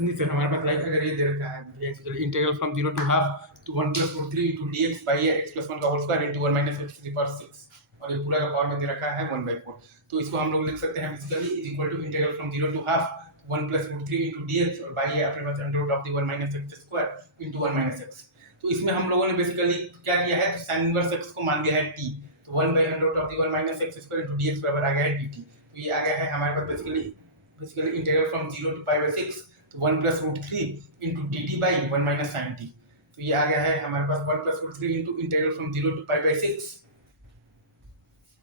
नहीं फिर हमारे पास लाइक अगर ये दे रखा है integral from 0 to half to 1 plus root 3 into dx by x plus 1 का whole square into 1 minus x to the power 6 और ये पूरा का पावर में दे रखा है 1/4। तो इसको हम लोग लिख सकते हैं basically is equal to integral from 0 to half 1 plus root 3 into dx और बाई अपने पास under root of the 1 minus x square into 1 minus x। तो इसमें हम लोगों ने बेसिकली क्या किया है, तो sin इनवर्स x को मान लिया है t, तो 1 by under root of the 1 minus x square into dx बराबर आ गया है dt। तो ये आ गया है हमारे पास basically integral from 0 to pi by 6 तो 1 plus root 3 into D T by 1 minus sine T. तो ये आ गया है हमारे पास 1 plus root 3 into integral from 0 to pi by 6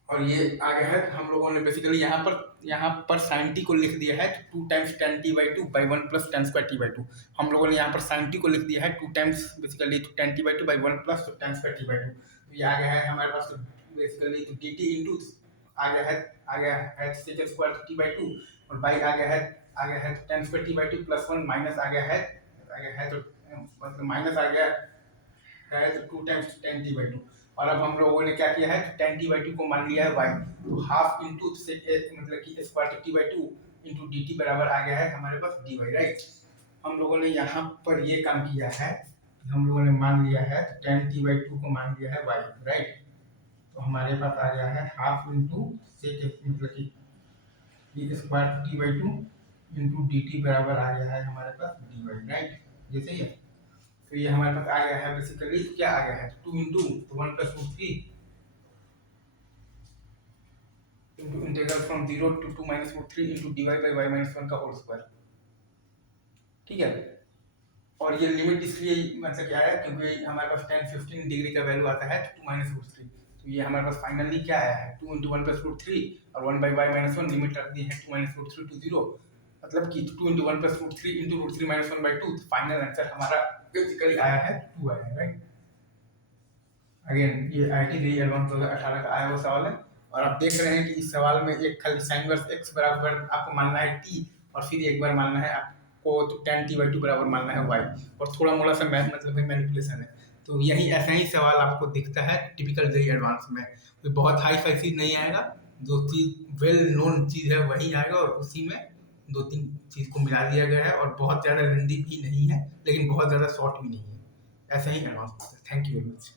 और ये आ गया है हम लोगों ने बेसिकली यहाँ पर साइन टी को लिख दिया है 2 times tan t by 2 by 1 plus tan square t by 2। हम लोगों ने यहाँ पर साइन टी को लिख दिया है 2 times basically tan t by 2 by 1 plus tan square t by 2। तो ये आ गया है हमारे पास बेसिकली डी टी इंटू आ गया है sec स्क्वायर t बाई 2 और बाई आ गया है tan square t by 2 plus 1 minus आ गया है तो मतलब माइनस आ गया है तो 2 टाइम्स tan t बाई 2 और अब हम लोगों ने क्या किया है tan t बाई 2 को मान लिया है y, तो हाफ इंटू मतलब कि square t by 2 into D T बराबर आ गया है हमारे पास dy, राइट। हम लोगों ने यहाँ पर ये काम किया है, हम लोगों ने मान लिया है tan t बाई 2 को मान लिया है y, राइट। तो हमारे पास आ गया है हाफ इंटू मतलब कि square t by 2 into D T बराबर आ गया है हमारे पास dy, राइट। ये सही है। तो ये हमारे पास आ गया है बेसिकली क्या आ गया है 2 into 1 plus root 3 into integral from 0 to 2 minus root 3 into D Y by Y minus 1 का होल स्क्वायर, ठीक है। और ये लिमिट इसलिए मतलब क्या है क्योंकि हमारे पास tan 15 डिग्री का वैल्यू आता है 2 माइनस रूट 3। तो ये हमारे पास फाइनली क्या आया है 2 इंटू 1 प्लस रूट 3 और 1 बाई वाई माइनस 1 लिमिट रख दी है 2 माइनस रूट 3 टू 0, मतलब कि 2 into 1 plus root 3 into root 3 minus 1 by 2। Final answer हमारा बेसिकली आया है 2 आया है, राइट। अगेन ये आईटी जेईई एडवांस 2018 का आया हुआ सवाल है और आप देख रहे हैं कि इस सवाल में एक खाली साइन इनवर्स x बराबर आपको मानना है t और फिर एक बार मानना है आपको तो tan t बाई 2 बराबर मानना है y और थोड़ा मोड़ा सा मतलब मैनिपुलेशन है। तो यही ऐसा ही सवाल आपको दिखता है टिपिकल जेईई एडवांस में, कोई बहुत हाई फाई चीज नहीं आएगा, जो चीज वेल नोन चीज है वही आएगा और उसी में 2-3 चीज को मिला दिया गया है और बहुत ज्यादा लेंदी भी नहीं है लेकिन बहुत ज्यादा शॉर्ट भी नहीं है। ऐसा ही advance. Thank you very much.